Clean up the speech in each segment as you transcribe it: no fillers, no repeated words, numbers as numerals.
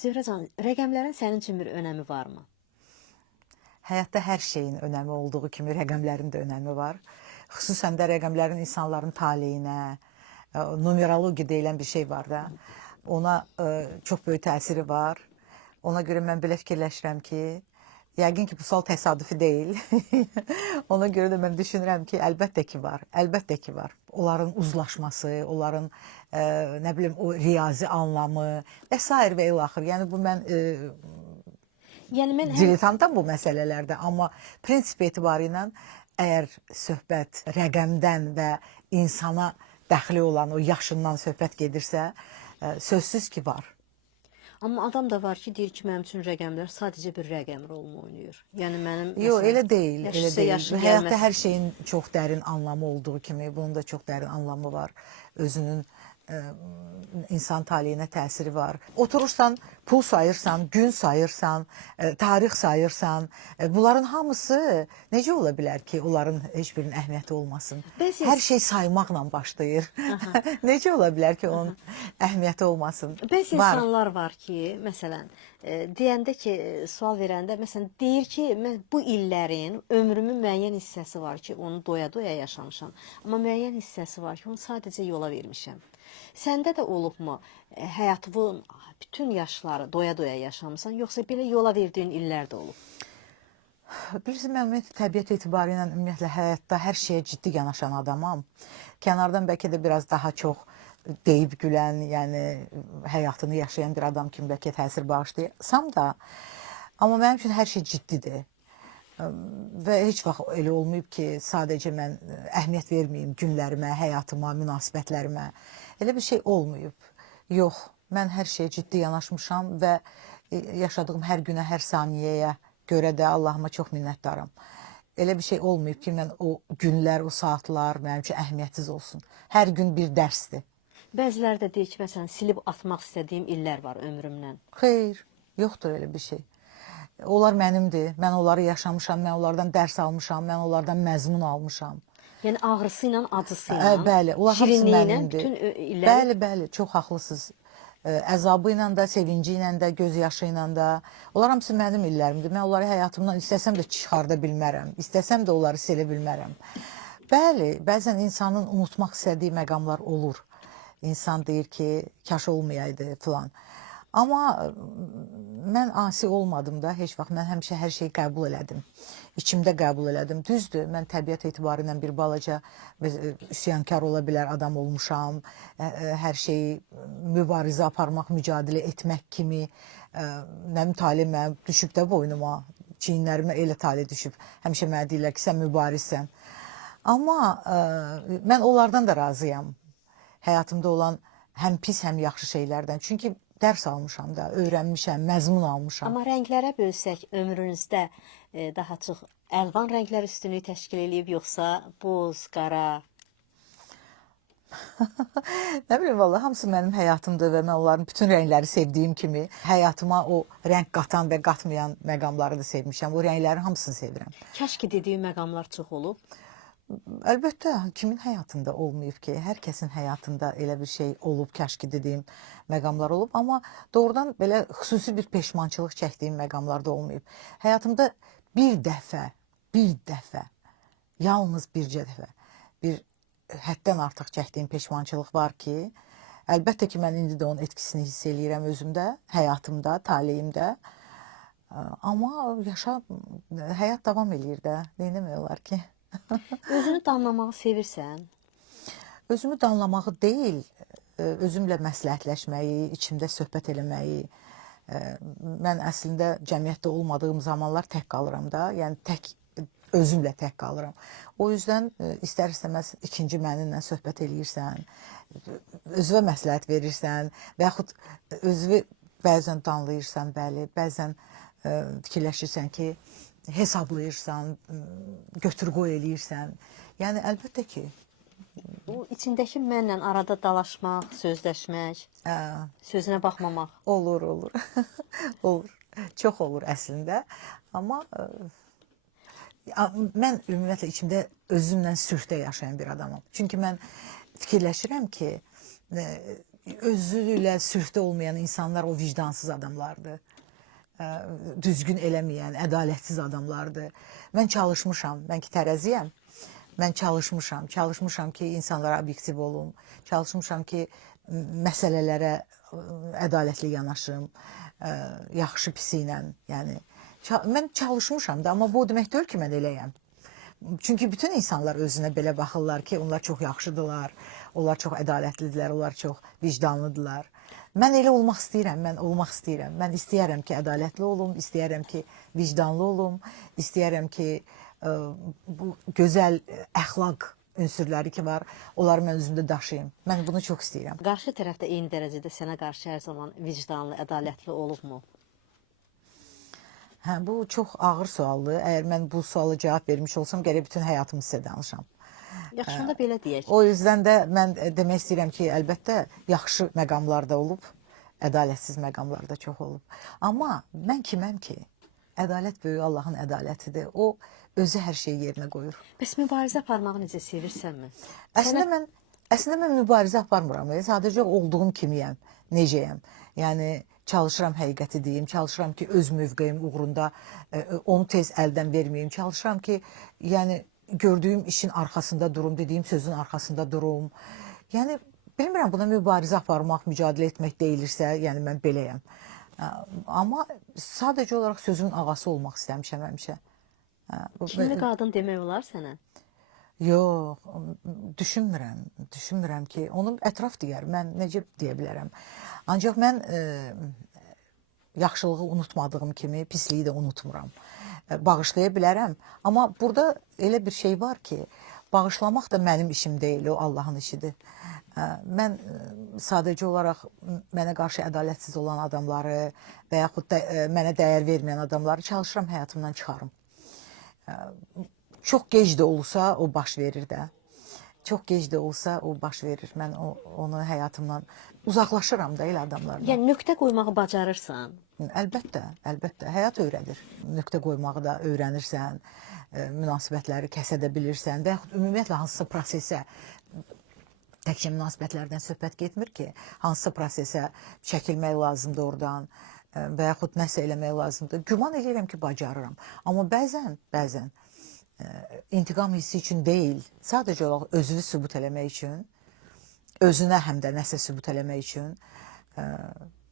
Zöhrəcan, rəqəmlərin sənin üçün bir önəmi varmı? Həyatda hər şeyin önəmi olduğu kimi rəqəmlərin də önəmi var. Xüsusən də rəqəmlərin insanların taleyinə, numerologiya deyilən bir şey var da, ona çox böyük təsiri var. Ona görə mən belə fikirləşirəm ki, yəqin ki, bu sual təsadüfi deyil. Ona görə də mən düşünürəm ki, əlbəttə ki var, əlbəttə ki var. Onların uzlaşması, onların nə bilim o riyazi anlamı və s. və ilaxır. Yəni bu mən Yəni mən diletantam bu məsələlərdə, amma prinsip etibarı ilə əgər söhbət rəqəmdən və insana dəxli olan o yaşından söhbət gedirsə, sözsüz ki var. Amma adam da var ki, deyir ki, mənim üçün rəqəmlər sadəcə bir rəqəm rolunu oynayır. Yəni mənim Yox, elə deyil, elə yaşısa deyil. yaşı Həyatda gəlməz. hər şeyin çox dərin anlamı olduğu kimi, bunun da çox dərin anlamı var. Özünün insan taleyinə təsiri var. Oturursan, pul sayırsan, gün sayırsan, tarix sayırsan, bunların hamısı necə ola bilər ki, onların heç birinin əhəmiyyəti olmasın? Bəzi- Hər şey saymaqla başlayır. Necə ola bilər ki, onun əhəmiyyəti olmasın? Bəzi Var. insanlar var ki, məsələn, deyəndə ki, sual verəndə, məsələn, deyir ki, mən bu illərin ömrümün müəyyən hissəsi var ki, onu doya-doya yaşamışam. Amma müəyyən hissəsi var ki, onu sadəcə yola vermişəm. Səndə də olubmu, həyatının bütün yaşları doya-doya yaşamısan, yoxsa belə yola verdiyin illər də olub? Bilirsin, mən ümumiyyətlə təbiət etibarı ilə ümumiyyətlə həyatda hər şeyə ciddi yanaşan adamam. Kənardan bəlkə də biraz daha çox deyib gülən, yəni həyatını yaşayan bir adam kimi bəlkə təsir bağışlayırsam da, amma mənim üçün hər şey ciddidir. Və heç vaxt elə olmayıb ki, sadəcə mən əhəmiyyət verməyim günlərimə, həyatıma, münasibətlərimə. Elə bir şey olmayıb. Yox, mən hər şeyə ciddi yanaşmışam və yaşadığım hər günə, hər saniyəyə görə də Allahıma çox minnətdaram. Elə bir şey olmayıb ki, mən o günlər, o saatlar mənim üçün əhəmiyyətsiz olsun. Hər gün bir dərsdir. Bəziləri də deyir ki, məsələn, silib atmaq istədiyim illər var ömrümdən. Xeyr, yoxdur elə bir şey. Onlar mənimdir, mən onları yaşamışam, mən onlardan dərs almışam, mən onlardan məzmun almışam. Yəni ağrısı ilə, acısı ilə, Bəli, onlar hamısı şirinliyi ilə mənimdir. bütün illəri. Bəli, bəli, çox haqlısınız. Əzabı ilə də, sevinci ilə də, göz yaşı ilə də. Onlar hamısı mənim illərimdir. Mən onları həyatımdan istəsəm də çıxarda bilmərəm. İstəsəm də onları silə bilmərəm. Bəli, bəzən insanın unutmaq istədiyi məqamlar olur. İnsan deyir ki, kaş olmayaydı filan. Amma mən asi olmadım da heç vaxt. Mən həmişə hər şeyi qəbul elədim. İçimdə qəbul elədim. Düzdür, mən təbiət etibarı ilə bir balaca üsyankar ola bilər adam olmuşam. Hər şeyi mübarizə aparmaq, mücadilə etmək kimi nə talih mənə düşüb də boynuma, çiyinlərimə elə talih düşüb. Həmişə mənə deyirlər ki, sən mübarizsən. Amma mən onlardan da razıyam. Həyatımda olan həm pis, həm yaxşı şeylərdən. Çünki dərs almışam da, öyrənmişəm, məzmun almışam. Amma rənglərə bölsək ömrünüzdə daha çox əlvan rənglər üstünlüyü təşkil edib, yoxsa boz, qara? Nə bilim, vallahi hamısı mənim həyatımdır və mən onların bütün rəngləri sevdiyim kimi həyatıma o rəng qatan və qatmayan məqamları da sevmişəm. O rənglərin hamısını sevirəm. Kaş ki dediyi məqamlar çox olub. Əlbəttə, kimin həyatında olmayıb ki? Hər kəsin həyatında elə bir şey olub, kaş ki dediyim məqamlar olub. Amma doğrudan belə xüsusi bir peşmançılıq çəkdiyim məqamlar da olmayıb. Həyatımda bir dəfə, yalnız bircə dəfə bir həddən artıq çəkdiyim peşmançılıq var ki, əlbəttə ki, mən indi də onun etkisini hiss eləyirəm özümdə, həyatımda, taleyimdə. Amma həyat davam eləyir də, neynəmək olar ki? Özünü danlamağı sevirsən? Özümü danlamağı deyil, özümlə məsləhətləşməyi, içimdə söhbət eləməyi. Mən əslində cəmiyyətdə olmadığım zamanlar tək qalıram da, yəni özümlə tək qalıram. O yüzden istər-istəməz ikinci mənimlə söhbət eləyirsən, özünə məsləhət verirsən və yaxud özünü bəzən danlayırsan, bəli, bəzən fikirləşirsən ki, hesablayırsan, götür-qoy eləyirsən. Yəni, əlbəttə ki. Bu içindəki mənlə arada dalaşmaq, sözləşmək, sözünə baxmamaq. Olur. Olur. Çox olur əslində. Amma mən ümumiyyətlə içimdə özümlə sülhdə yaşayan bir adamam. Çünki mən fikirləşirəm ki, özü ilə sülhdə olmayan insanlar o vicdansız adamlardır. Düzgün eləməyən, ədalətsiz adamlardır. Mən çalışmışam, mən ki tərəziyəm. Mən çalışmışam ki, insanlara obyektiv olum. Çalışmışam ki, məsələlərə ədalətli yanaşım, yaxşı pisi ilə. Yəni mən çalışmışam da, amma bu o demək deyil ki, mən eləyəm. Çünki bütün insanlar özünə belə baxırlar ki, onlar çox yaxşıdırlar, onlar çox ədalətlidirlər, onlar çox vicdanlıdırlar. Mən elə olmaq istəyirəm, mən olmaq istəyirəm. Mən istəyərəm ki, ədalətli olum, istəyərəm ki, vicdanlı olum, istəyərəm ki, bu gözəl əxlaq ünsürləri ki var, onları mən özümdə daşıyım. Mən bunu çox istəyirəm. Qarşı tərəfdə eyni dərəcədə sənə qarşı hər zaman vicdanlı, ədalətli olubmu? Hə, bu çox ağır sualdır. Əgər mən bu suala cavab vermiş olsam, gərək bütün həyatımı sizə danışam. Yaxşı, onda belə deyək. O yüzden də mən demək istəyirəm ki, əlbəttə yaxşı məqamlarda olub, ədalətsiz məqamlarda çox olub. Amma mən kiməm ki? Ədalət böyük Allahın ədalətidir. O özü hər şeyi yerinə qoyur. Bəs mübarizə aparmağı necə sevirsənmi? Əslində mən mübarizə aparmıram. Sadəcə olduğum kimiyəm, necəyəm. Yəni çalışıram həqiqəti deyim, çalışıram ki, öz mövqeyim uğrunda onu tez əldən verməyim. Çalışıram ki, yəni gördüyüm işin arxasında durum, dediyim sözün arxasında durum. Yəni bilmirəm, buna mübarizə aparmaq, mücadilə etmək deyilirsə, yəni mən beləyəm. Amma sadəcə olaraq sözün ağası olmaq istəmişəm həmişə. Kimli qadın demək olar sənə? Yox, düşünmürəm ki, onu ətraf deyər, mən necə deyə bilərəm. Ancaq mən yaxşılığı unutmadığım kimi pisliyi də unutmuram. Bağışlaya bilərəm, amma burada elə bir şey var ki, bağışlamaq da mənim işim deyil, o Allahın işidir. Mən sadəcə olaraq mənə qarşı ədalətsiz olan adamları və yaxud da mənə dəyər verməyən adamları çalışıram həyatımdan çıxarım. Çox gec də olsa o baş verir də. Çox gec də olsa o baş verir. Mən onu həyatımdan uzaqlaşıram da elə adamlardan. Yəni nöqtə qoymağı bacarırsan? Əlbəttə, əlbəttə. Həyat öyrədir. Nöqtə qoymağı da öyrənirsən, münasibətləri kəsə də bilirsən və yaxud ümumiyyətlə hansısa prosesə, təkcə münasibətlərdən söhbət getmir ki, hansısa prosesə çəkilmək lazımdır oradan və yaxud nəsə eləmək lazımdır. Güman edirəm ki, bacarıram. Amma bəzən intiqam hissi üçün deyil, sadəcə olaraq özünü sübut eləmək üçün, özünə həm də nəsə sübut eləmək üçün,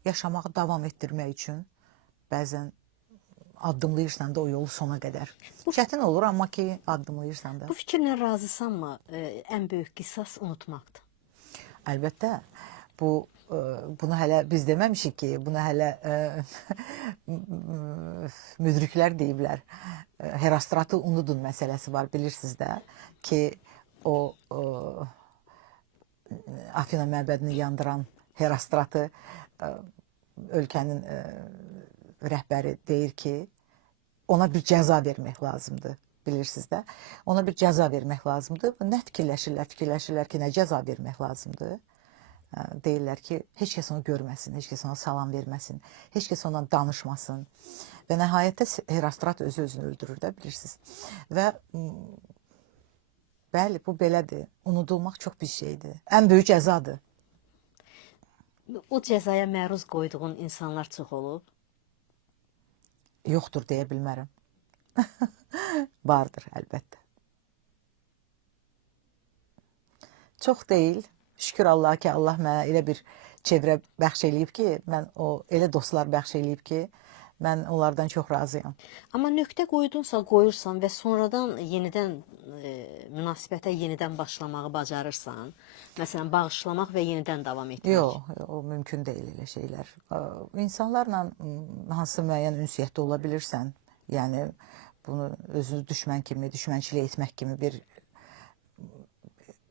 yaşamağı davam etdirmək üçün bəzən addımlayırsan da o yolu sona qədər. Çətin olur, amma ki, addımlayırsan da. Bu fikirlə razısanmı? Ən böyük qisas unutmaqdır. Əlbəttə, bunu hələ biz deməmişik ki, bunu hələ müdriklər deyiblər. Herostratı unudun məsələsi var, bilirsiniz də ki, o Afina məbədini yandıran Herostratı ölkənin rəhbəri deyir ki, ona bir cəza vermək lazımdır, bilirsiniz də. Ona bir cəza vermək lazımdır. Nə fikirləşirlər ki, nə cəza vermək lazımdır. Deyirlər ki, heç kəs onu görməsin, heç kəs ona salam verməsin, heç kəs ondan danışmasın. Və nəhayətdə Herostrat özünü öldürür də, bilirsiniz. Və bəli, bu belədir. Unudulmaq çox bir şeydir. Ən böyük cəzadır. O cəzaya məruz qoyduğun insanlar çox olub? Yoxdur deyə bilmərəm. Vardır, əlbəttə. Çox deyil. Şükür Allah ki, Allah mənə elə bir çevrə bəxş eləyib ki, elə dostlar bəxş eləyib ki, mən onlardan çox razıyam. Amma nöqtə qoyursan və sonradan yenidən münasibətə yenidən başlamağı bacarırsan, məsələn, bağışlamaq və yenidən davam etmək. Yox, o mümkün deyil elə şeylər. İnsanlarla hansı müəyyən ünsiyyətdə ola bilirsən, yəni bunu özünü düşmən kimi, düşmənçilik etmək kimi bir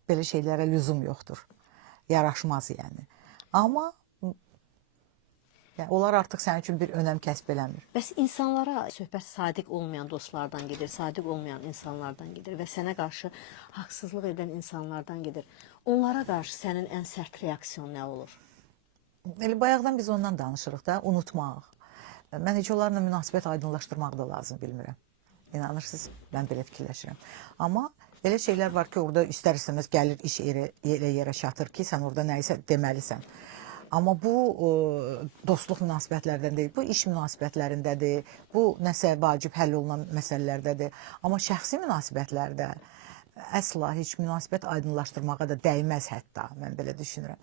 belə şeylərə lüzum yoxdur. Yaraşmaz yəni. Amma onlar artıq sənin üçün bir önəm kəsb eləmir. Bəs insanlara söhbət sadiq olmayan dostlardan gedir, sadiq olmayan insanlardan gedir və sənə qarşı haqsızlıq edən insanlardan gedir. Onlara qarşı sənin ən sərt reaksiyon nə olur? Elə bayaqdan biz ondan danışırıq da, unutmaq. Mən heç onlarla münasibət aydınlaşdırmaq da lazım bilmirəm. İnanırsınız, mən belə fikirləşirəm. Amma Elə şeylər var ki, orada istər-istəməz gəlir iş elə yerə çatır ki, sən orada nəyisə deməlisən. Amma bu dostluq münasibətlərdən deyil, bu iş münasibətlərindədir, bu nəsə vacib həll olunan məsələlərdədir. Amma şəxsi münasibətlərdə əsla heç münasibət aydınlaşdırmağa da dəyməz hətta, mən belə düşünürəm.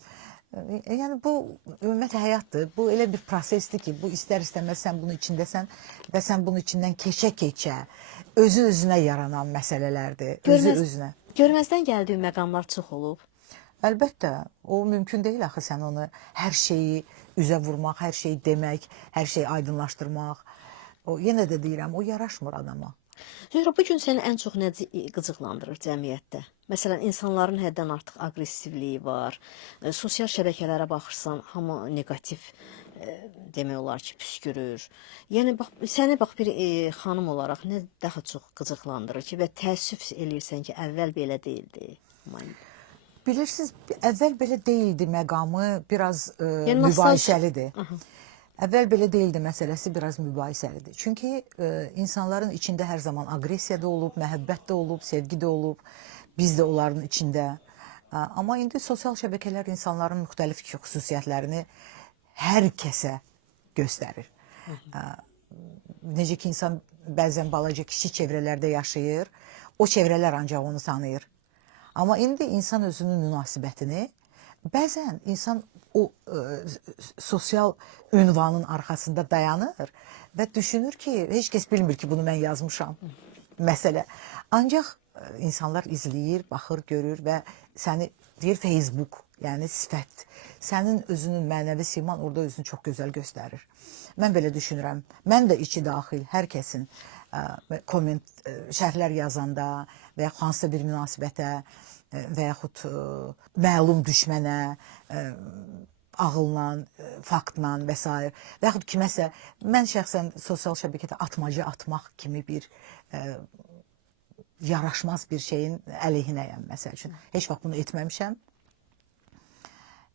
Yəni bu ümumiyyətlə həyatdır. Bu elə bir prosesdir ki, bu istər-istəməz sən bunun içindəsən və sən bunun içindən keçə-keçə özü-özünə yaranan məsələlərdir. Özü-özünə. Görməzdən gəldiyi məqamlar çox olub. Əlbəttə, o mümkün deyil axı sən onu hər şeyi üzə vurmaq, hər şeyi demək, hər şeyi aydınlaşdırmaq. O yenə də deyirəm, o yaraşmır adama. Zöhrə, bu gün səni ən çox nə qıcıqlandırır cəmiyyətdə? Məsələn, insanların həddən artıq aqressivliyi var. Sosial şəbəkələrə baxırsan, hamı negativ demək olar ki, püskürür. Yəni bax, səni bax bir xanım olaraq nə daha çox qıcıqlandırır ki və təəssüf eləyirsən ki, əvvəl belə deyildi. Bilirsiniz, əvvəl belə deyildi məqamı biraz Yəni, mübahisəlidir. Əvvəl belə deyildi məsələsi biraz mübahisəlidir. Çünki insanların içində hər zaman aqressiya da olub, məhəbbət də olub, sevgi də olub. Biz də onların içində. Amma indi sosial şəbəkələr insanların müxtəlif xüsusiyyətlərini hər kəsə göstərir. Necə ki, insan bəzən balaca kiçik çevrələrdə yaşayır, o çevrələr ancaq onu tanıyır. Amma indi insan özünün münasibətini, bəzən insan o sosial ünvanın arxasında dayanır və düşünür ki, heç kəs bilmir ki, bunu mən yazmışam. Məsələ. Ancaq insanlar izləyir, baxır, görür və səni deyir Facebook, yəni sifət. Sənin özünün mənəvi siman orada özünü çox gözəl göstərir. Mən belə düşünürəm. Mən də içi daxil hər kəsin komment, şərhlər yazanda və ya hansısa bir münasibətə və yaxud məlum düşmənə, ağılla, faktla və s. Və yaxud kiməsə, mən şəxsən sosial şəbəkədə atmaca atmaq kimi bir yaraşmaz bir şeyin əleyhinəyəm, məsəl üçün. Heç vaxt bunu etməmişəm,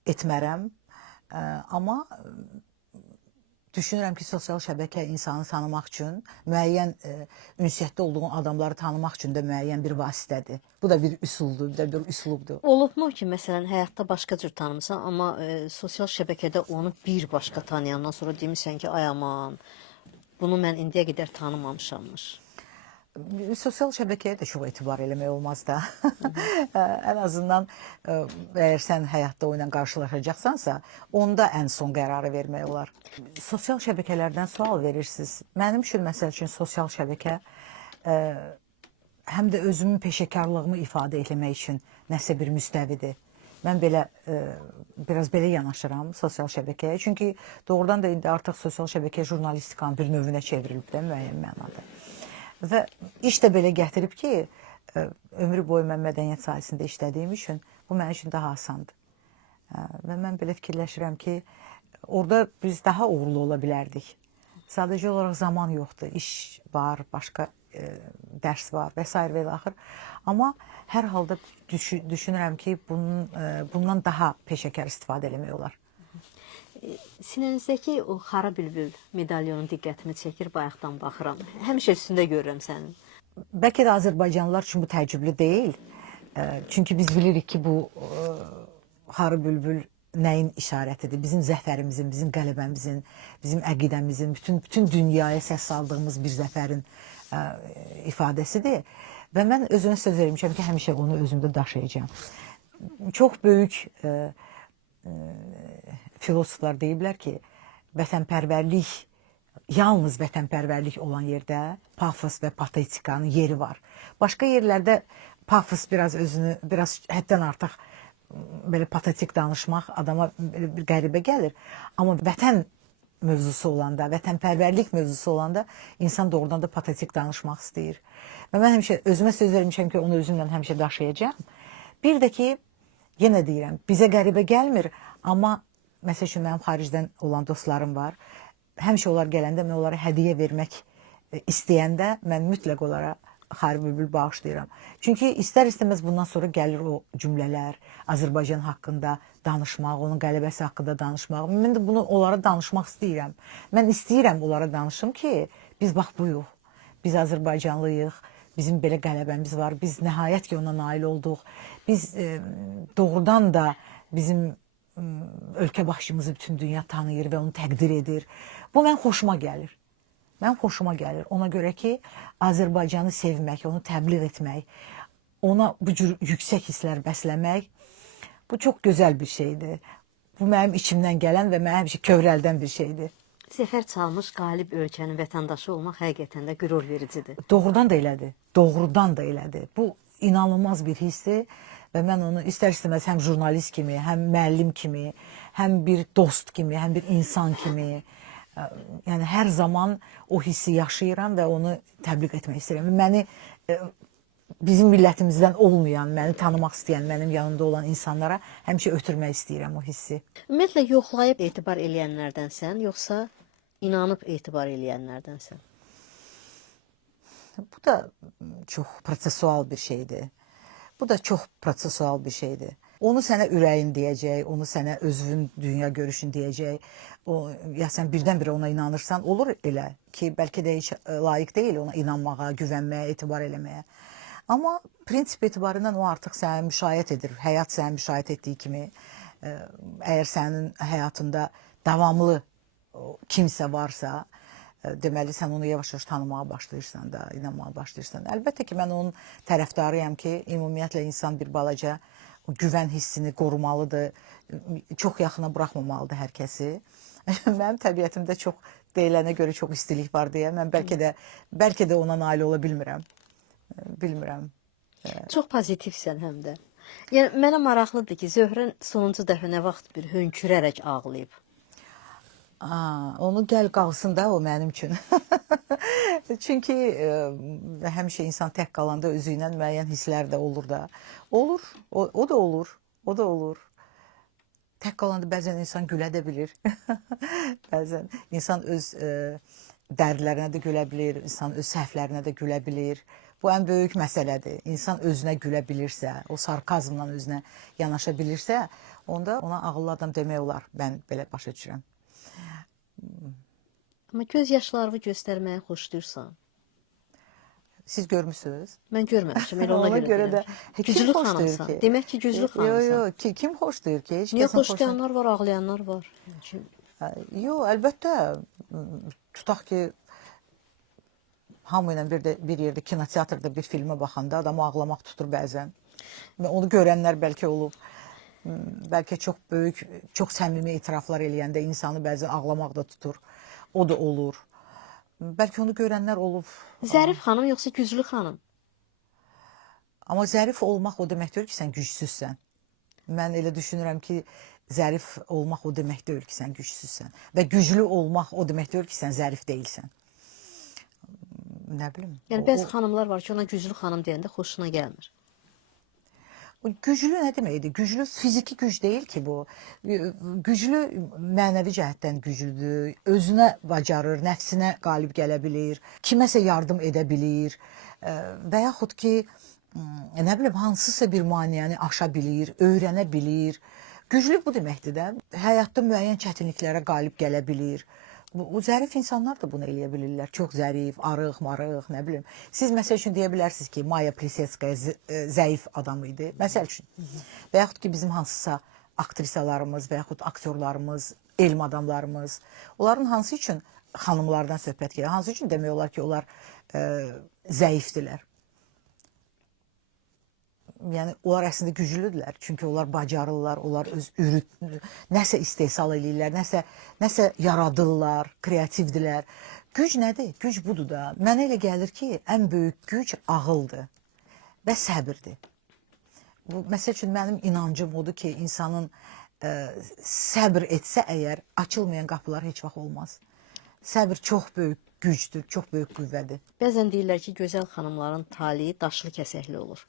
etmərəm, amma düşünürəm ki, sosial şəbəkə insanı tanımaq üçün, müəyyən ünsiyyətdə olduğun adamları tanımaq üçün də müəyyən bir vasitədir. Bu da bir üsuldur, bir üslubdur. Olubmu ki, məsələn, həyatda başqa cür tanımısan, amma sosial şəbəkədə onu bir başqa tanıyandan sonra demirsən ki, ay aman, bunu mən indiyə qədər tanımamışammış. Sosial şəbəkəyə də çox etibar eləmək olmaz da. Ən azından əgər sən həyatda o ilə qarşılaşacaqsansa, onda ən son qərarı vermək olar. Sosial şəbəkələrdən sual verirsiniz. Mənim üçün, məsəl üçün, sosial şəbəkə həm də özümün peşəkarlığımı ifadə etmək üçün nəsə bir müstəvidir. Mən belə, biraz belə yanaşıram sosial şəbəkəyə. Çünki doğrudan da indi artıq sosial şəbəkə jurnalistikanın bir növünə çevrilib də müəyyən mənada. Və iş də belə gətirib ki, ömrü boyu mən mədəniyyət sahəsində işlədiyim üçün bu mənim üçün daha asandır. Və mən belə fikirləşirəm ki, orada biz daha uğurlu ola bilərdik. Sadəcə olaraq zaman yoxdur, iş var, başqa dərs var və s. və axır. Amma hər halda düşünürəm ki, bundan daha peşəkar istifadə eləmək olar. Sinənizdəki o xara bülbül medalyonun diqqətimi çəkir, bayaqdan baxıram. Həmişə üstündə görürəm sənin. Bəlkə də Azərbaycanlılar üçün bu təəccüblü deyil. Çünki biz bilirik ki, bu xara bülbül nəyin işarətidir? Bizim zəfərimizin, bizim qələbəmizin, bizim əqidəmizin, bütün dünyaya səs saldığımız bir zəfərin ifadəsidir. Və mən özümə söz vermişəm ki, həmişə onu özümdə daşıyacağam. Çox böyük filosoflar deyiblər ki, vətənpərvərlik, yalnız vətənpərvərlik olan yerdə pafos və patetikanın yeri var. Başqa yerlərdə pafos biraz həddən artıq belə patetik danışmaq adama bir qəribə gəlir. Amma vətən mövzusu olanda, vətənpərvərlik mövzusu olanda insan doğrudan da patetik danışmaq istəyir. Və mən həmişə özümə söz vermişəm ki, onu özümlə həmişə daşıyacağam. Bir də ki, yenə deyirəm, bizə qəribə gəlmir, amma məsəl üçün mənim xaricdən olan dostlarım var. Həmişə onlar gələndə mən onlara hədiyyə vermək istəyəndə mən mütləq onlara xara bülbül bağışlayıram. Çünki istər-istəməz bundan sonra gəlir o cümlələr, Azərbaycan haqqında danışmaq, onun qələbəsi haqqında danışmaq. Mən də bunu onlara danışmaq istəyirəm. Mən istəyirəm onlara danışım ki, biz bax buyuq, biz Azərbaycanlıyıq, bizim belə qələbəmiz var. Biz nəhayət ki ona nail olduq. Biz doğrudan da bizim ölkə başımızı bütün dünya tanıyır və onu təqdir edir. Bu mən xoşuma gəlir. Mən xoşuma gəlir. Ona görə ki, Azərbaycanı sevmək, onu təbliğ etmək, ona bu cür yüksək hisslər bəsləmək, bu çox gözəl bir şeydir. Bu mənim içimdən gələn və mənə həmişə kövrəldən bir şeydir. Zəfər çalmış qalib ölkənin vətəndaşı olmaq həqiqətən də qürur vericidir. Doğrudan da elədir. Doğrudan da elədir. Bu inanılmaz bir hissdir və mən onu istər-istəməz həm jurnalist kimi, həm müəllim kimi, həm bir dost kimi, həm bir insan kimi, yəni hər zaman o hissi yaşayıram və onu təbliğ etmək istəyirəm. Məni bizim millətimizdən olmayan, məni tanımaq istəyən, mənim yanımda olan insanlara həmişə ötürmək istəyirəm o hissi. Ümumiyyətlə yoxlayıb etibar eləyənlərdənsən, yoxsa inanıb etibar eləyənlərdənsən? Bu da çox prosesual bir şeydir. Bu da çox prosesual bir şeydir. Onu sənə ürəyin deyəcək, onu sənə özün dünya görüşün deyəcək. Ya sən birdən-birə ona inanırsan, olur elə ki, bəlkə də heç layiq deyil ona inanmağa, güvənməyə, etibar eləməyə. Amma prinsip etibarından o artıq səni müşayiət edir. Həyat səni müşayiət etdiyi kimi, əgər sənin həyatında davamlı kimsə varsa, deməli sən onu yavaş-yavaş tanımağa başlayırsan da, inanmağa başlayırsan. Əlbəttə ki, mən onun tərəfdarıyam ki, ümumiyyətlə insan bir balaca o güvən hissini qorumalıdır, çox yaxına buraxmamalıdır hər kəsi. Mənim təbiətimdə çox deyilənə görə çox istilik var deyə mən bəlkə də ona nail ola bilmirəm. Bilmirəm. Çox pozitivsən həm də. Yəni mənə maraqlıdır ki, Zöhrən sonuncu dəfə nə vaxt bir hönkürərək ağlayıb? Onu gəl qalsın da o mənim üçün. Çünki həmişə insan tək qalanda özü ilə müəyyən hisslər də olur da. Olur, o da olur, o da olur. Tək qalanda bəzən insan gülə də bilir. Bəzən insan öz dərdlərinə də gülə bilir, insan öz səhvlərinə də gülə bilir. Bu ən böyük məsələdir. İnsan özünə gülə bilirsə, o sarkazmla özünə yanaşa bilirsə, onda ona ağıllı adam demək olar. Mən belə başa düşürəm. Amma göz yaşlarını göstərməyi xoşlayırsan. Siz görmüsünüz? Mən görməmişəm, elə ona görə də güclü xanımsan. Demək ki, güclü xanımsan. Yox, kim xoşlayır ki? Niyə xoşlayanlar var, ağlayanlar var? Yox, əlbəttə. Tutaq ki, hamı ilə bir yerdə kinoteatrda bir filmə baxanda adamı ağlamaq tutur bəzən. Onu görənlər bəlkə olub. Bəlkə çox böyük, çox səmimi etiraflar eləyəndə insanı bəzən ağlamaq da tutur. O da olur. Bəlkə onu görənlər olub. Zərif xanım yoxsa güclü xanım? Amma zərif olmaq o demək deyil ki, sən gücsüzsən. Mən elə düşünürəm ki, zərif olmaq o demək deyil ki, sən gücsüzsən. Və güclü olmaq o demək deyil ki, sən zərif deyilsən. Nə bilim. Yəni bəzi xanımlar var ki, ona güclü xanım deyəndə xoşuna gəlmir. Güclü nə deməkdir? Güclü fiziki güc deyil ki bu. Güclü mənəvi cəhətdən güclüdür. Özünə bacarır, nəfsinə qalib gələ bilir, kiməsə yardım edə bilir və yaxud ki, nə bilim, hansısa bir maneəni aşa bilir, öyrənə bilir. Güclü bu deməkdir də. Həyatda müəyyən çətinliklərə qalib gələ bilir. Bu zərif insanlar da bunu eləyə bilirlər. Çox zərif, arıq, marıq, nə bilim. Siz məsəl üçün deyə bilərsiniz ki, Maya Plisetskaya zəif adam idi. Məsəl üçün. Və yaxud ki, bizim hansısa aktrisalarımız və yaxud aktyorlarımız, elm adamlarımız, onların hansı üçün xanımlardan söhbət gedir? Hansı üçün demək olar ki, onlar zəifdirlər? Yəni, onlar əslində güclüdürlər. Çünki onlar bacarırlar, onlar nəsə istehsal edirlər, nəsə yaradırlar, kreativdirlər. Güc nədir? Güc budur da. Mənə elə gəlir ki, ən böyük güc ağıldır və səbirdir. Məsəl üçün, mənim inancım odur ki, insanın səbir etsə əgər, açılmayan qapılar heç vaxt olmaz. Səbir çox böyük gücdür, çox böyük qüvvədir. Bəzən deyirlər ki, gözəl xanımların taliyi daşlı kəsəkli olur.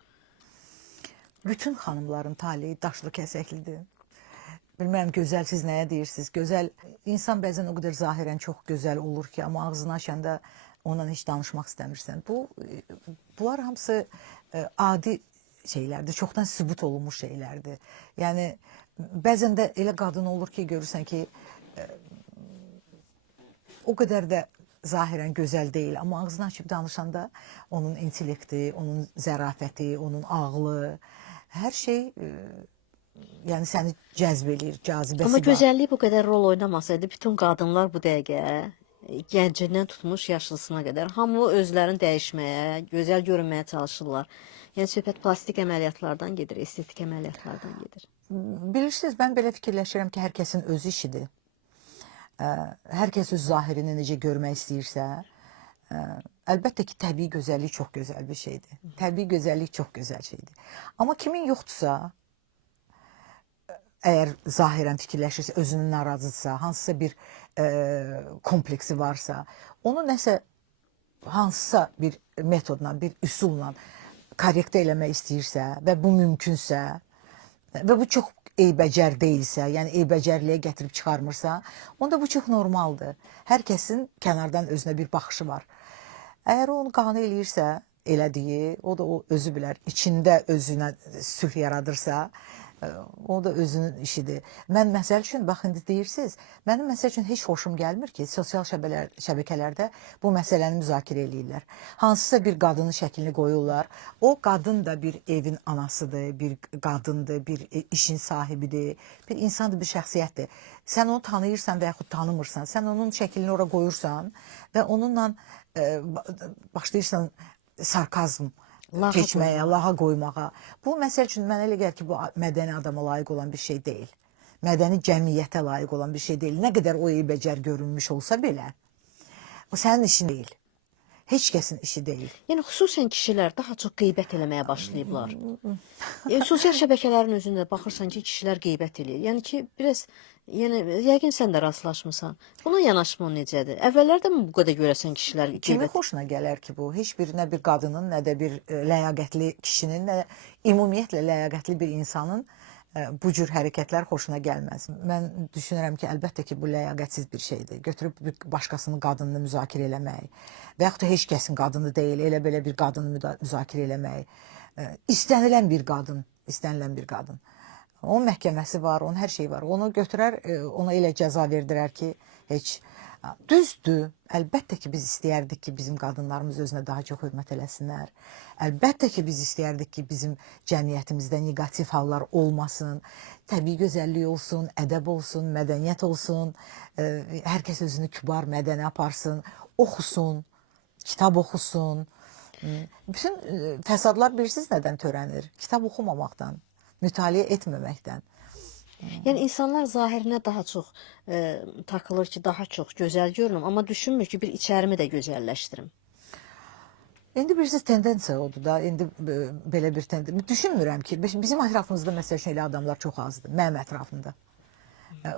Bütün xanımların taliyi daşlı kəsəklidir. Bilmərəm, gözəl siz nəyə deyirsiniz? Gözəl, insan bəzən o qədər zahirən çox gözəl olur ki, amma ağzını açanda ondan heç danışmaq istəmirsən. Bunlar hamısı adi şeylərdir, çoxdan sübut olunmuş şeylərdir. Yəni, bəzən də elə qadın olur ki, görürsən ki, o qədər də zahirən gözəl deyil, amma ağzını açıb danışanda onun intellekti, onun zərafəti, onun ağlı, hər şey yəni səni cəzb eləyir, cazibəsi Amma var. gözəllik bu qədər rol oynamasaydı, bütün qadınlar bu dəqiqə gəncindən tutmuş yaşlısına qədər hamı özlərini dəyişməyə, gözəl görünməyə çalışırlar. Yəni söhbət plastik əməliyyatlardan gedir, estetik əməliyyatlardan gedir. Bilirsiniz, mən belə fikirləşirəm ki, hər kəsin öz işidir. Hər kəs öz zahirini necə görmək istəyirsə, əlbəttə ki, təbii gözəllik çox gözəl bir şeydir. Təbii gözəllik çox gözəl şeydir. Amma kimin yoxdursa, əgər zahirən fikirləşirsə, özünü narazıdırsa, hansısa bir kompleksi varsa, onu nəsə hansısa bir metodla, bir üsulla korrektə eləmək istəyirsə və bu mümkünsə və bu çox eybəcər deyilsə, yəni eybəcərliyə gətirib çıxarmırsa, onda bu çox normaldır. Hər kəsin kənardan özünə bir baxışı var. Əgər onu qane eləyirsə, elədiyi, o da o özü bilər, içində özünə sülh yaradırsa, o da özünün işidir. Mən məsəl üçün, bax indi deyirsiniz, mənim məsəl üçün heç xoşum gəlmir ki, sosial şəbəkələrdə bu məsələni müzakirə eləyirlər. Hansısa bir qadının şəklini qoyurlar. O qadın da bir evin anasıdır, bir qadındır, bir işin sahibidir, bir insandır, bir şəxsiyyətdir. Sən onu tanıyırsan və yaxud tanımırsan, sən onun şəklini ora qoyursan və onunla başlayırsan sarkazm keçməyə, lağa qoymağa. Bu, məsəl üçün, mənə elə gəlir ki, bu mədəni adama layiq olan bir şey deyil. Mədəni cəmiyyətə layiq olan bir şey deyil. Nə qədər o eybəcər görünmüş olsa belə, o sənin işin deyil. Heç kəsin işi deyil. Yəni xüsusən kişilər daha çox qeybət eləməyə başlayıblar. Sosial şəbəkələrin özündə baxırsan ki, kişilər qeybət eləyir. Yəni ki, biraz yəqin sən də rastlaşmısan. Buna yanaşma necədir? Əvvəllərdə mi bu qədər görəsən kişilər Kimin qeybət? xoşuna gələr ki bu? Heç bir nə bir qadının, nə də bir ləyaqətli kişinin, nə ümumiyyətlə ləyaqətli bir insanın bu cür hərəkətlər xoşuna gəlməz. Mən düşünürəm ki, əlbəttə ki, bu ləyaqətsiz bir şeydir. Götürüb bir başqasının qadınını müzakirə eləmək və yaxud da heç kəsin qadını deyil, elə belə bir qadını müzakirə eləmək. İstənilən bir qadın, istənilən bir qadın. Onun məhkəməsi var, onun hər şeyi var. Onu götürər, ona elə cəza verdirər ki, heç düzdür. Əlbəttə ki, biz istəyərdik ki, bizim qadınlarımız özünə daha çox hörmət eləsinlər. Əlbəttə ki, biz istəyərdik ki, bizim cəmiyyətimizdə negativ hallar olmasın. Təbii gözəllik olsun, ədəb olsun, mədəniyyət olsun. Hər kəs özünü kübar, mədəni aparsın, oxusun, kitab oxusun. Bütün fəsadlar bilirsiniz nədən törənir? Kitab oxumamaqdan, mütaliə etməməkdən. Yəni insanlar zahirinə daha çox takılır ki, daha çox gözəl görünüm, amma düşünmür ki, bir içərimi də gözəlləşdirim. İndi bilirsiniz, tendensiya odur da, indi belə bir tendensiya. Düşünmürəm ki, bizim ətrafımızda məsəl üçün elə adamlar çox azdır, mənim ətrafımda.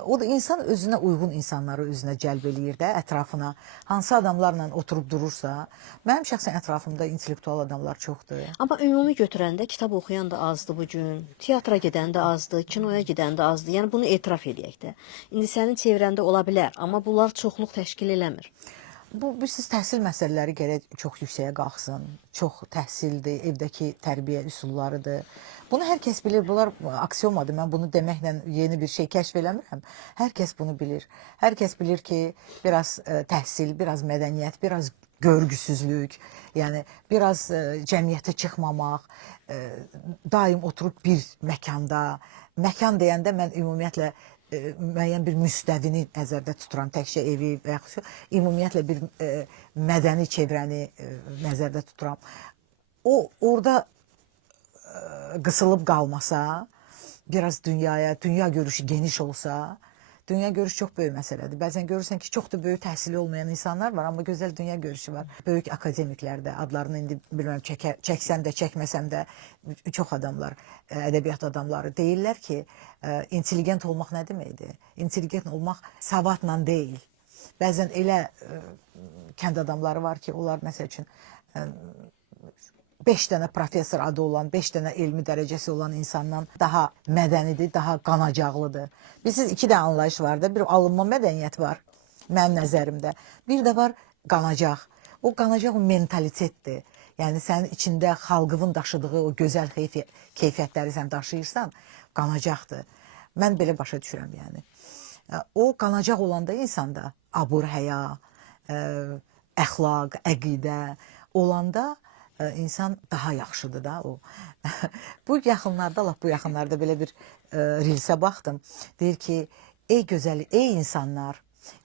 O da insan özünə uyğun insanları özünə cəlb eləyir də, ətrafına. Hansı adamlarla oturub durursa, mənim şəxsən ətrafımda intellektual adamlar çoxdur. Amma ümumi götürəndə kitab oxuyan da azdır bu gün, teatra gedən də azdır, kinoya gedən də azdır. Yəni bunu etiraf eləyək də. İndi sənin çevrəndə ola bilər, amma bunlar çoxluq təşkil eləmir. Bu, bilirsiniz, təhsil məsələləri gərək çox yüksəyə qalxsın. Çox təhsildir, evdəki tərbiyə üsullarıdır. Bunu hər kəs bilir, bunlar aksiomadır. Mən bunu deməklə yeni bir şey kəşf eləmirəm. Hər kəs bunu bilir. Hər kəs bilir ki, biraz təhsil, biraz mədəniyyət, biraz görgüsüzlük, yəni biraz cəmiyyətə çıxmamaq, daim oturub bir məkanda. Məkan deyəndə mən ümumiyyətlə müəyyən bir müstəvini nəzərdə tuturam, təkcə evi və yaxud ümumiyyətlə bir mədəni çevrəni nəzərdə tuturam. O, orada qısılıb qalmasa, biraz dünyaya, dünya görüşü geniş olsa, dünya görüşü çox böyük məsələdir. Bəzən görürsən ki, çox da böyük təhsili olmayan insanlar var, amma gözəl dünya görüşü var. Böyük akademiklər də, adlarını indi bilməm, çəksəm də, çəkməsəm də çox adamlar, ədəbiyyat adamları deyirlər ki, intelligent olmaq nə deməkdir? Intelligent olmaq savadla deyil. Bəzən elə kənd adamları var ki, onlar məsəl üçün 5 dənə professor adı olan, 5 dənə elmi dərəcəsi olan insandan daha mədənidir, daha qanacaqlıdır. Bilirsiniz, iki də anlayış var da, bir alınma mədəniyyət var, mənim nəzərimdə. Bir də var qanacaq. O qanacaq o mentalitetdir. Yəni, sənin içində xalqının daşıdığı o gözəl keyfiyyətləri sən daşıyırsan, qanacaqdır. Mən belə başa düşürəm, yəni. O qanacaq olanda insanda abur həya, əxlaq, əqidə olanda insan daha yaxşıdır da o. Bu yaxınlarda, lap bu yaxınlarda belə bir rilsə baxdım. Deyir ki, ey gözəl, ey insanlar,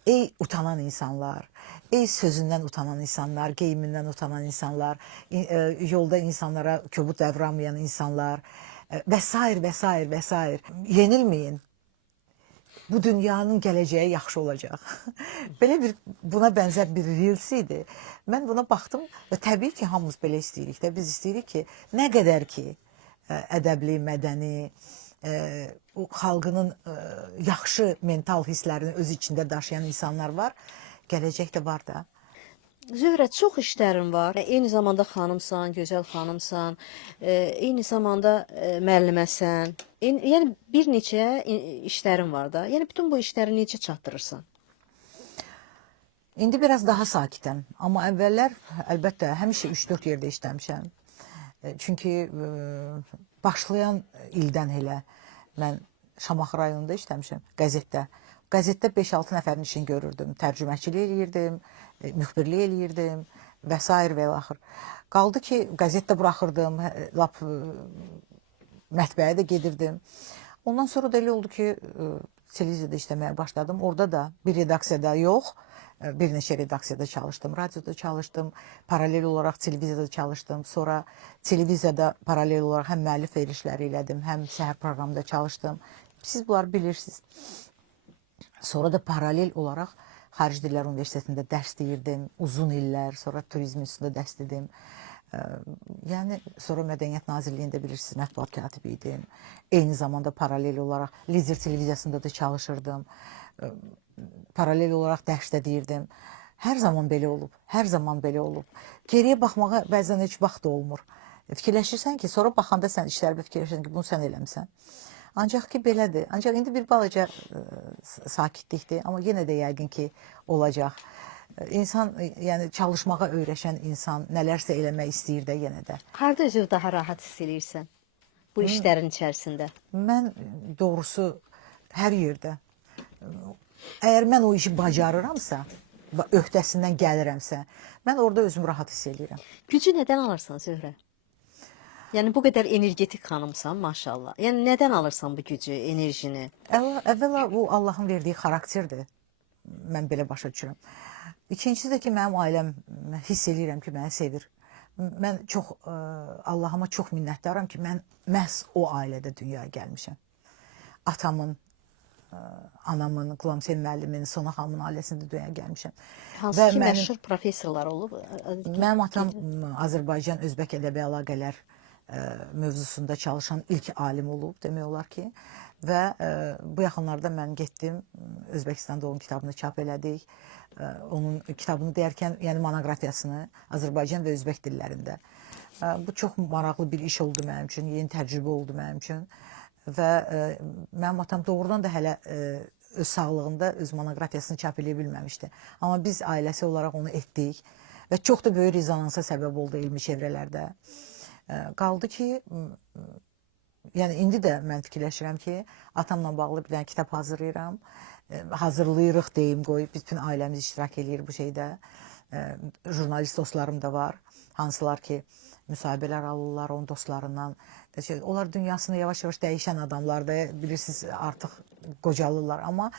ey utanan insanlar, ey sözündən utanan insanlar, geyimindən utanan insanlar, yolda insanlara kobud davranmayan insanlar və sair və sair və sair. Yenilməyin. Bu dünyanın gələcəyi yaxşı olacaq. Belə bir buna bənzər bir reels idi. Mən buna baxdım və təbii ki, hamımız belə istəyirik də. Biz istəyirik ki, nə qədər ki ədəbli, mədəni, o xalqının yaxşı mental hisslərini öz içində daşıyan insanlar var. Gələcək də var da. Zöhrə, çox işlərin var. Eyni zamanda xanımsan, gözəl xanımsan, eyni zamanda müəlliməsən. Yəni bir neçə işlərin var da. Yəni bütün bu işləri necə çatdırırsan? İndi biraz daha sakitəm. Amma əvvəllər əlbəttə həmişə 3-4 yerdə işləmişəm. Çünki başlayan ildən elə mən Şamaxı rayonunda işləmişəm, qəzetdə. Qəzetdə 5-6 nəfərin işini görürdüm. Tərcüməçilik eləyirdim, müxbirlik eləyirdim və s. və axır. Qaldı ki, qəzetdə buraxırdım, lap mətbəyə də gedirdim. Ondan sonra da elə oldu ki, televiziyada işləməyə başladım. Orada da bir redaksiyada yox, bir neçə redaksiyada çalışdım, radioda çalışdım, paralel olaraq televiziyada çalışdım. Sonra televiziyada paralel olaraq həm müəllif verilişləri elədim, həm səhər proqramında çalışdım. Siz bunları bilirsiniz. Sonra da paralel olaraq Xarici Dillər Universitetində dərs deyirdim, uzun illər, sonra turizm üstündə dərs dedim. Yəni, sonra Mədəniyyət Nazirliyində bilirsiniz, mətbuat katibi idim. Eyni zamanda paralel olaraq Lider televiziyasında da çalışırdım. Paralel olaraq dərs də deyirdim. Hər zaman belə olub, hər zaman belə olub. Geriyə baxmağa bəzən heç vaxt da olmur. Fikirləşirsən ki, sonra baxanda sən işlərdə fikirləşirsən ki, bunu sən eləmsən. Ancaq ki, belədir. Ancaq indi bir balaca sakitlikdir, amma yenə də yəqin ki, olacaq. İnsan, yəni çalışmağa öyrəşən insan nələrsə eləmək istəyir də yenə də. Harda özünü daha rahat hiss edirsən bu işlərin içərisində? Mən doğrusu hər yerdə. Əgər mən o işi bacarıramsa, öhdəsindən gəlirəmsə, mən orada özümü rahat hiss edirəm. Gücü nədən alırsan Zöhrə? Yəni bu qədər energetik xanımsan, maşallah. Yəni nədən alırsan bu gücü, enerjini? Əvvəla bu Allahın verdiyi xarakterdir. Mən belə başa düşürəm. İkincisi də ki, mənim ailəm hiss edirəm ki, məni sevir. Mən çox Allahıma çox minnətdaram ki, mən məhz o ailədə dünyaya gəlmişəm. Atamın, anamın, Qulamsel müəllimin, Sona xanımın ailəsində dünyaya gəlmişəm. Hansı ki, məşhur professorlar olub? Mənim atam Azərbaycan Özbək ədəbi əlaqələr mövzusunda çalışan ilk alim olub, demək olar ki. Və bu yaxınlarda mən getdim, Özbəkistanda onun kitabını çap elədik. Onun kitabını deyərkən, yəni monoqrafiyasını Azərbaycan və Özbək dillərində. Bu çox maraqlı bir iş oldu mənim üçün, yeni təcrübə oldu mənim üçün. Və mənim atam doğrudan da hələ öz sağlığında öz monoqrafiyasını çap eləyə bilməmişdi. Amma biz ailəsi olaraq onu etdik və çox da böyük rezonansa səbəb oldu elmi çevrələrdə. Qaldı ki, yəni indi də mən fikirləşirəm ki, atamla bağlı bir dənə kitab hazırlayıram. Hazırlayırıq deyim, qoy, bütün ailəmiz iştirak edir bu şeydə. Jurnalist dostlarım da var, hansılar ki, müsahibələr alırlar onun dostlarından. Onlar dünyasını yavaş-yavaş dəyişən adamlardır, bilirsiniz, artıq qocalırlar. Amma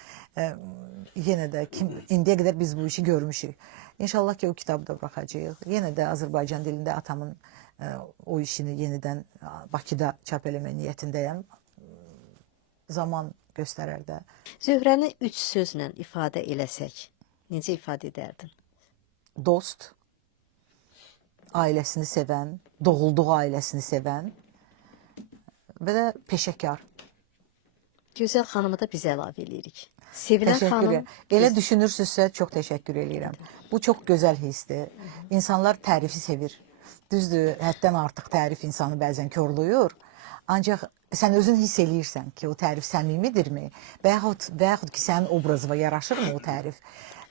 yenə də indiyə qədər biz bu işi görmüşük. İnşallah ki, o kitabı da buraxacağıq. Yenə də Azərbaycan dilində atamın o işini yenidən Bakıda çap eləmək niyyətindəyəm. Zaman göstərər də. Zöhrəni 3 sözlə ifadə eləsək, necə ifadə edərdin? Dost, ailəsini sevən, doğulduğu ailəsini sevən və də peşəkar. Gözəl xanımı da biz əlavə edirik. Sevilən xanım. Elə düşünürsünüzsə çox təşəkkür edirəm. Bu çox gözəl hissdir. İnsanlar tərifi sevir. Düzdür, həddən artıq tərif insanı bəzən körlüyür. Ancaq sən özün hiss eləyirsən ki, o tərif səmimidirmi? Və yaxud ki, sənin obrazına yaraşırmı o tərif?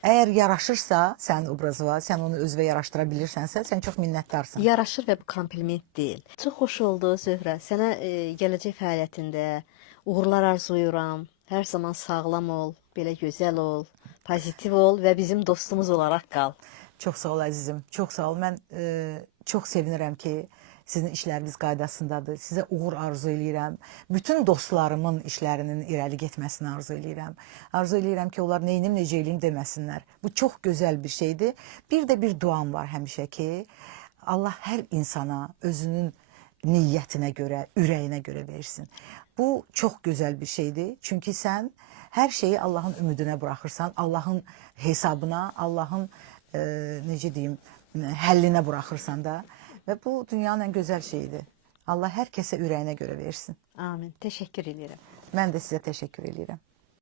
Əgər yaraşırsa sənin obrazına, sən onu özünə yaraşdıra bilirsənsə, sən çox minnətdarsan. Yaraşır və bu kompliment deyil. Çox xoş oldu Zöhrə. Sənə gələcək fəaliyyətində uğurlar arzuyuram. Hər zaman sağlam ol, belə gözəl ol, pozitiv ol və bizim dostumuz olaraq qal. Çox sağ ol əzizim, çox sağ ol. Mən çox sevinirəm ki, sizin işləriniz qaydasındadır. Sizə uğur arzu eləyirəm. Bütün dostlarımın işlərinin irəli getməsini arzu eləyirəm. Arzu eləyirəm ki, onlar neynim, necə eləyim deməsinlər. Bu çox gözəl bir şeydir. Bir də bir duam var həmişə ki, Allah hər insana özünün niyyətinə görə, ürəyinə görə versin. Bu çox gözəl bir şeydir. Çünki sən hər şeyi Allahın ümidinə buraxırsan, Allahın hesabına, Allahın necə deyim, həllinə buraxırsan da. Və bu dünyanın ən gözəl şeyidir. Allah hər kəsə ürəyinə görə versin. Amin. Təşəkkür edirəm. Mən də sizə təşəkkür edirəm.